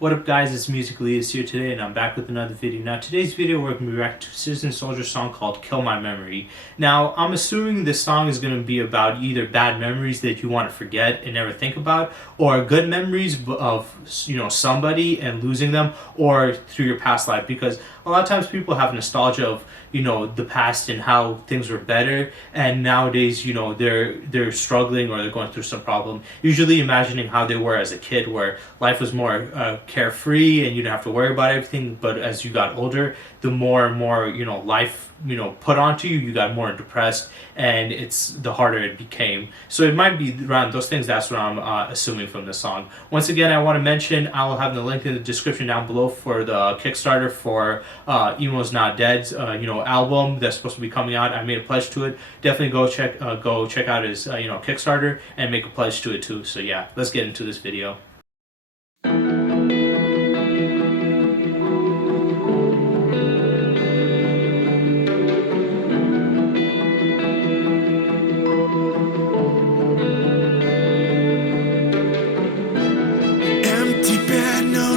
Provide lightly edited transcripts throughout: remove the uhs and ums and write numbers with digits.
What up guys, it's Musically here today and I'm back with another video. Now today's video we're going to be reacting to Citizen Soldier's song called Kill My Memory. Now I'm assuming this song is going to be about either bad memories that you want to forget and never think about, or good memories of somebody and losing them, or through your past life, because a lot of times people have nostalgia of the past and how things were better, and nowadays they're struggling or they're going through some problem, usually imagining how they were as a kid where life was more carefree and you didn't have to worry about everything. But as you got older, the more and more life put onto you, you got more depressed, and it's the harder it became. So it might be around those things. That's what I'm assuming from the song. Once again, I want to mention I will have the link in the description down below for the Kickstarter for Emo's Not Dead's album that's supposed to be coming out. I made a pledge to it. Definitely go check out his Kickstarter and make a pledge to it too. So yeah, let's get into this video.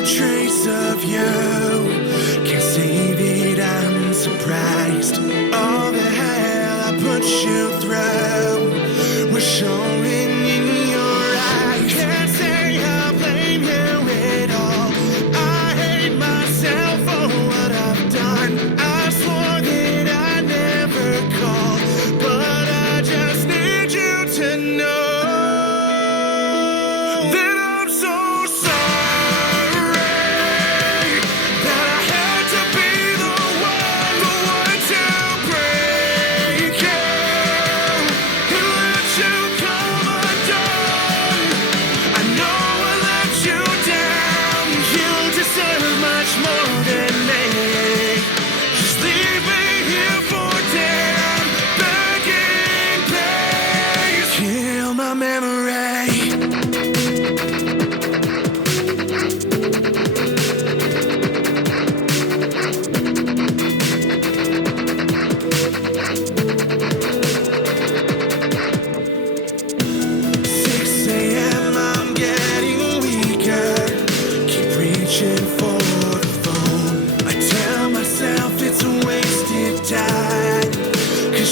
Trace of you, can't save it, I'm surprised. All the hell I put you through was showing in your eyes. Can't say I blame you at all. I hate myself for what I've done. I swore that I'd never call, but I just need you to know that I'm so sorry.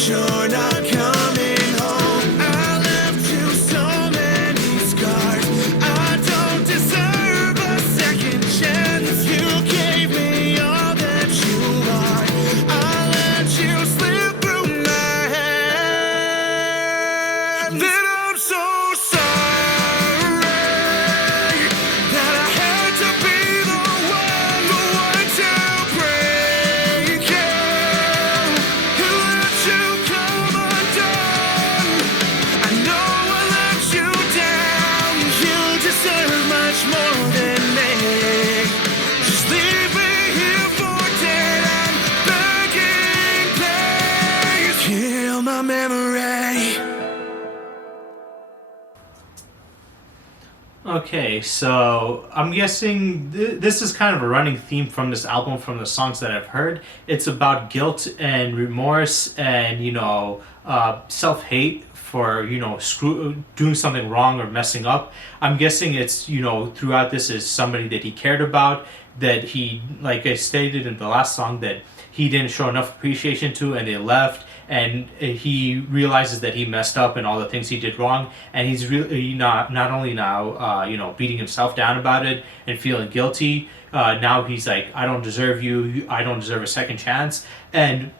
You're not coming home. I left you so many scars. I don't deserve a second chance. You gave me all that you are. I let you slip through my hands. Then I'm so sorry that I had to be the one to break you. Who let you Okay, so I'm guessing this is kind of a running theme from this album, from the songs that I've heard. It's about guilt and remorse and self-hate for doing something wrong or messing up. I'm guessing it's throughout this is somebody that he cared about, that he, like I stated in the last song, that he didn't show enough appreciation to, and they left, and he realizes that he messed up and all the things he did wrong, and he's really not only now beating himself down about it and feeling guilty. Now he's like, I don't deserve you, I don't deserve a second chance. And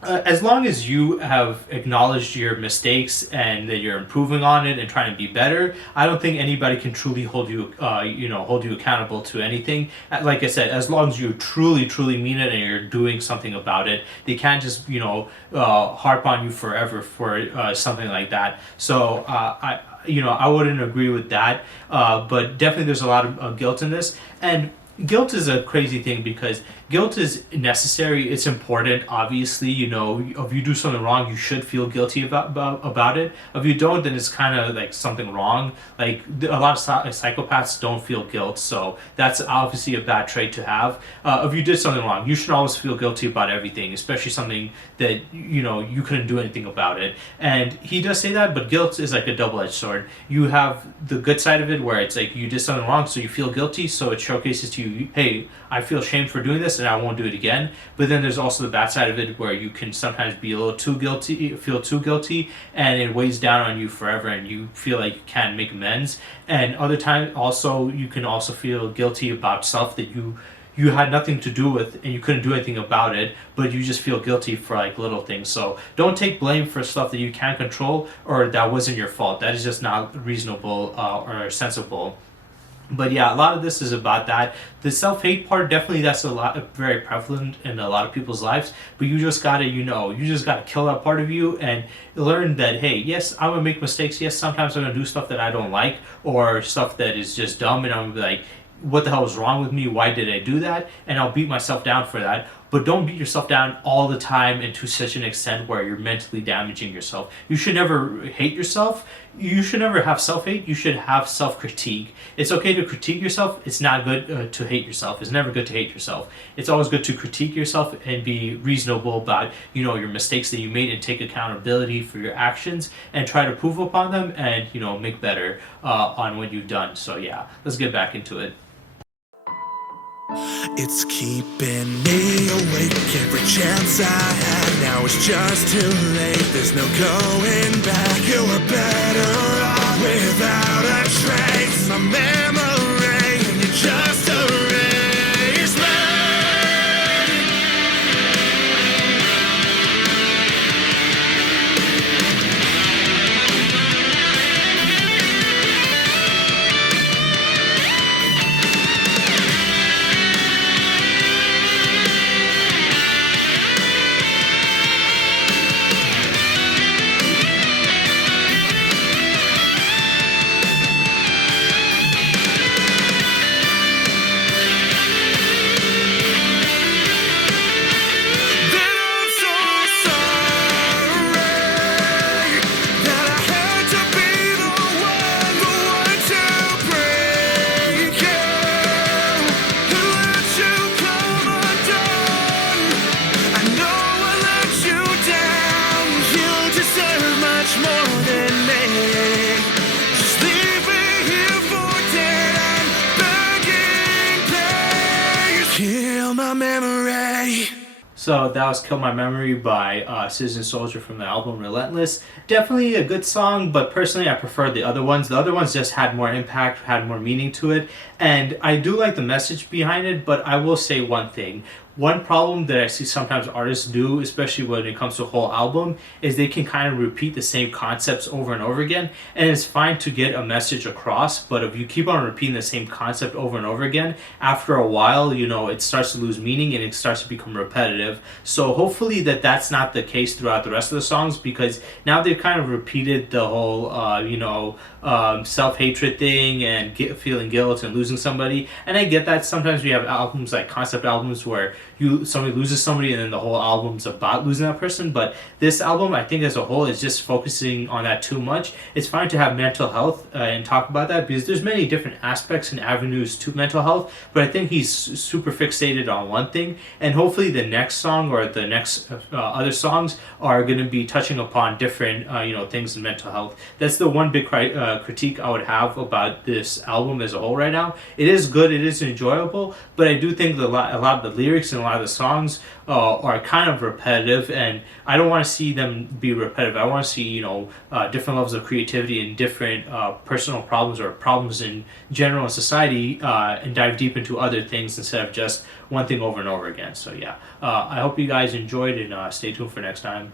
as long as you have acknowledged your mistakes and that you're improving on it and trying to be better, I don't think anybody can truly hold you accountable to anything. Like I said, as long as you truly mean it and you're doing something about it, they can't just harp on you forever for something like that. So I wouldn't agree with that. But definitely there's a lot of guilt in this. And guilt is a crazy thing because guilt is necessary. It's important. Obviously, you know, if you do something wrong, you should feel guilty about it. If you don't, then it's kind of like something wrong. Like a lot of psychopaths don't feel guilt, so that's obviously a bad trait to have. If you did something wrong, you should always feel guilty about everything, especially something that you know you couldn't do anything about it. And he does say that, but guilt is like a double-edged sword. You have the good side of it where it's like you did something wrong, so you feel guilty, so it showcases to you, hey, I feel shamed for doing this and I won't do it again. But then there's also the bad side of it where you can sometimes be a little too guilty, feel too guilty, and it weighs down on you forever and you feel like you can't make amends. And other times also you can also feel guilty about stuff that you had nothing to do with and you couldn't do anything about it, but you just feel guilty for like little things. So don't take blame for stuff that you can't control or that wasn't your fault. That is just not reasonable or sensible. But yeah, a lot of this is about that. The self-hate part, definitely that's a lot very prevalent in a lot of people's lives. But you just gotta, you know, you just gotta kill that part of you and learn that, hey, yes, I'm gonna make mistakes. Yes, sometimes I'm gonna do stuff that I don't like or stuff that is just dumb, and I'm gonna be like, what the hell is wrong with me? Why did I do that? And I'll beat myself down for that. But don't beat yourself down all the time and to such an extent where you're mentally damaging yourself. You should never hate yourself. You should never have self-hate. You should have self-critique. It's okay to critique yourself. It's not good to hate yourself. It's never good to hate yourself. It's always good to critique yourself and be reasonable about, you know, your mistakes that you made and take accountability for your actions and try to prove upon them and, you know, make better on what you've done. So yeah, let's get back into it. It's keeping me awake every chance I had. Now it's just too late, there's no going back. You were better off without a trace. My memory, and you just erased me. So that was Kill My Memory by Citizen Soldier from the album Relentless. Definitely a good song, but personally I prefer the other ones. The other ones just had more impact, had more meaning to it, and I do like the message behind it, but I will say one thing. One problem that I see sometimes artists do, especially when it comes to a whole album, is they can kind of repeat the same concepts over and over again. And it's fine to get a message across, but if you keep on repeating the same concept over and over again, after a while, you know, it starts to lose meaning and it starts to become repetitive. So hopefully that's not the case throughout the rest of the songs, because now they've kind of repeated the whole, self-hatred thing and feeling guilt and losing somebody. And I get that sometimes we have albums like concept albums where somebody loses somebody and then the whole album's about losing that person, but this album I think as a whole is just focusing on that too much. It's fine to have mental health and talk about that, because there's many different aspects and avenues to mental health, but I think he's super fixated on one thing, and hopefully the next song or the next other songs are going to be touching upon different things in mental health. That's the one big critique I would have about this album as a whole right now. It is good, it is enjoyable, but I do think a lot of the lyrics and a lot of the songs are kind of repetitive, and I don't want to see them be repetitive. I want to see different levels of creativity and different personal problems or problems in general in society, and dive deep into other things instead of just one thing over and over again. So yeah, I hope you guys enjoyed, and stay tuned for next time.